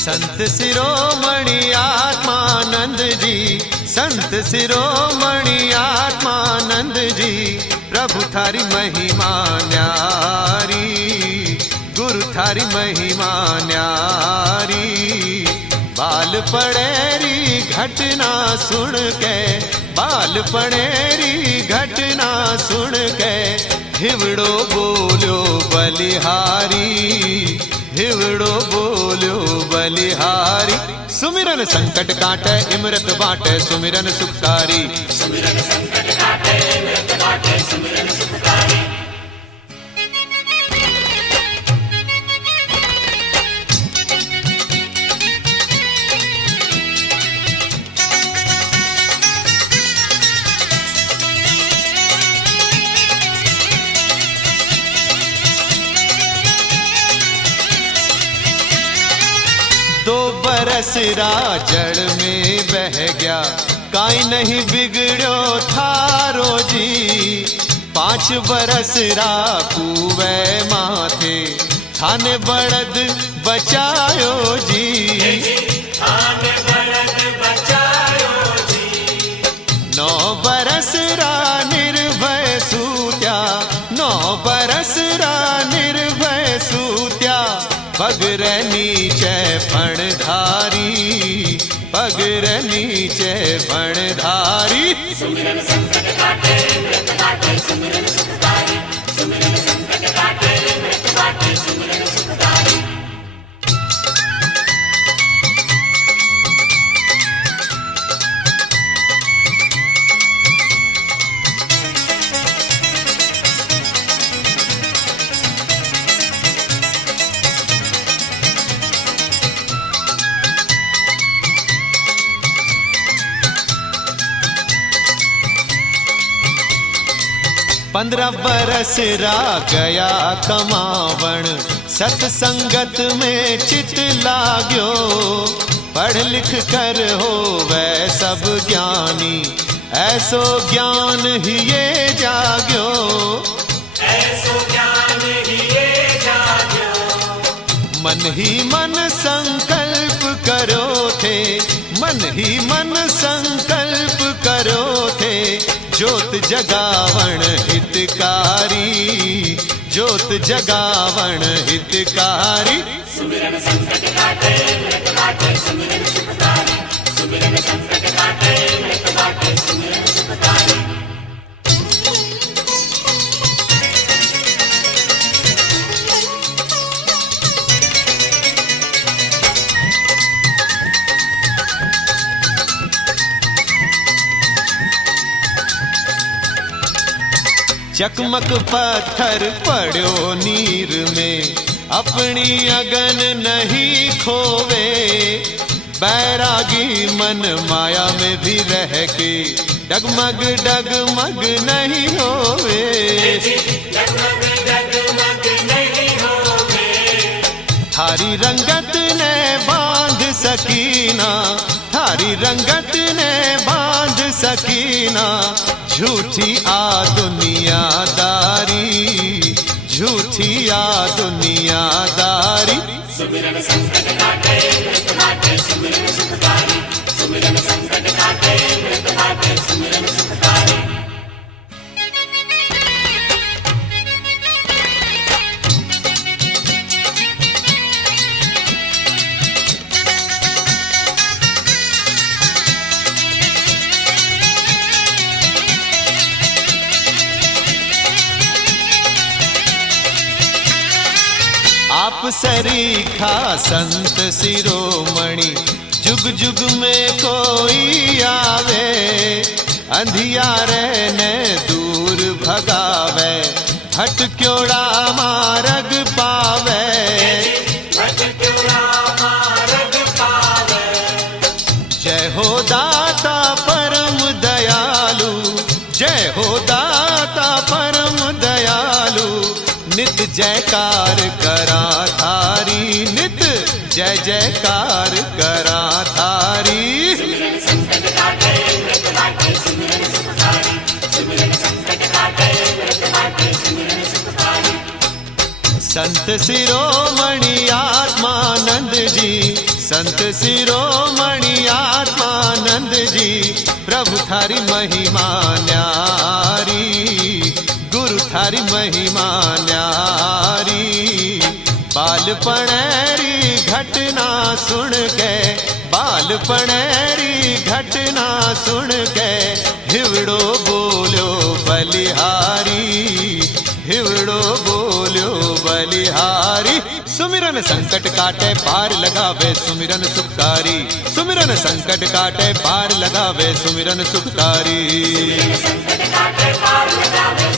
संत शिरोमणि आत्मानंद जी, संत शिरोमणि आत्मानंद जी, प्रभु थारी महिमा न्यारी, गुरु थारी महिमा न्यारी। बाल पड़ेरी घटना सुन के, बाल पड़ेरी घटना सुन के, हिवड़ो बोलो बलिहारी, हिवड़ो बोलो बलिहारी। सुमिरन संकट काटे इमरत बाटे, सुमिरन सुखकारी, सुमिरन संकट काटे इमरत बाटे, सुमिरन सुखकारी। दो बरस जड़ में बह गया, काई नहीं बिगड़ो थारो जी। 5 बरस कूवे माथे, थाने बड़द बचायो जी, थाने बड़द बचायो जी। 9 बरस निर्भय सूत्या, 9 बरस निर्भय सूत्या, पगर नीचे फणधारी, पगर नीचे फणधारी। सुमिरन संकट काटे इमरत बाटे, सुमिरन सुखकारी, सुमिरन संकट काटे इमरत बाटे, सुमिरन सुखकारी। पंद्रह बरस गया कमावण, सत्संगत में चित लाग्यो। पढ़ लिख कर हो वै सब ज्ञानी, ऐसो ज्ञान ही ये जाग्यो, ऐसो ज्ञान ही ये जाग्यो। मन ही मन संकल्प करो थे, मन ही मन संकल्प करो थे, ज्योत जगावण हितकारी, ज्योत जगावण हितकारी। सुमिरन संकट काटे इमरत बाटे, सुमिरन सुखकारी, सुमिरन संकट काटे इमरत बाटे, सुमिरन सुखकारी। चकमक पत्थर पड़ो नीर में, अपनी अगन नहीं खोवे। बैरागी मन माया में भी रह के, डगमग डगमग नहीं होवे, डगमग डगमग नहीं होवे। थारी रंगत ने बांध सकीना, थारी रंगत ने बांध सकीना। झूठी आ दुनियादारी, झूठी आ दुनियादारी। सुमिरन संकट काटे इमरत बाटे, सुमिरन सुखकारी, सुमिरन संकट काटे इमरत बाटे, सुमिरन सुखकारी। आप सरीखा संत शिरोमणि, जुग जुग में कोई आवे। अंधियारे ने दूर भगावे, भटक्योड़ा मार्ग पावे, भटक्योड़ा मार्ग पावे। जय हो दाता परम दयालु, जय हो दाता परम दयालु। नित जयकार करा थारी, नित जय जयकार करा थारी। सुमिरन संकट काटे इमरत बाटे, सुमिरन सुखकारी, सुमिरन संकट काटे इमरत बाटे, सुमिरन सुखकारी। संत शिरोमणि आत्मानंद जी, शिरोमणि आत्मानंद जी, प्रभु थारी महिमा न्यारी, गुरु थारी महिमा न्यारी। बालपणेरी घटना सुन के, बालपणेरी घटना सुन के, हिवड़ो बोलो बलिहारी, हिवड़ो बोलो बलिहारी। सुमिरन संकट काटे पार लगावे सुमिरन सुखकारी, सुमिरन संकट काटे पार लगावे सुमिरन सुखकारी। संकट काटे पार लगावे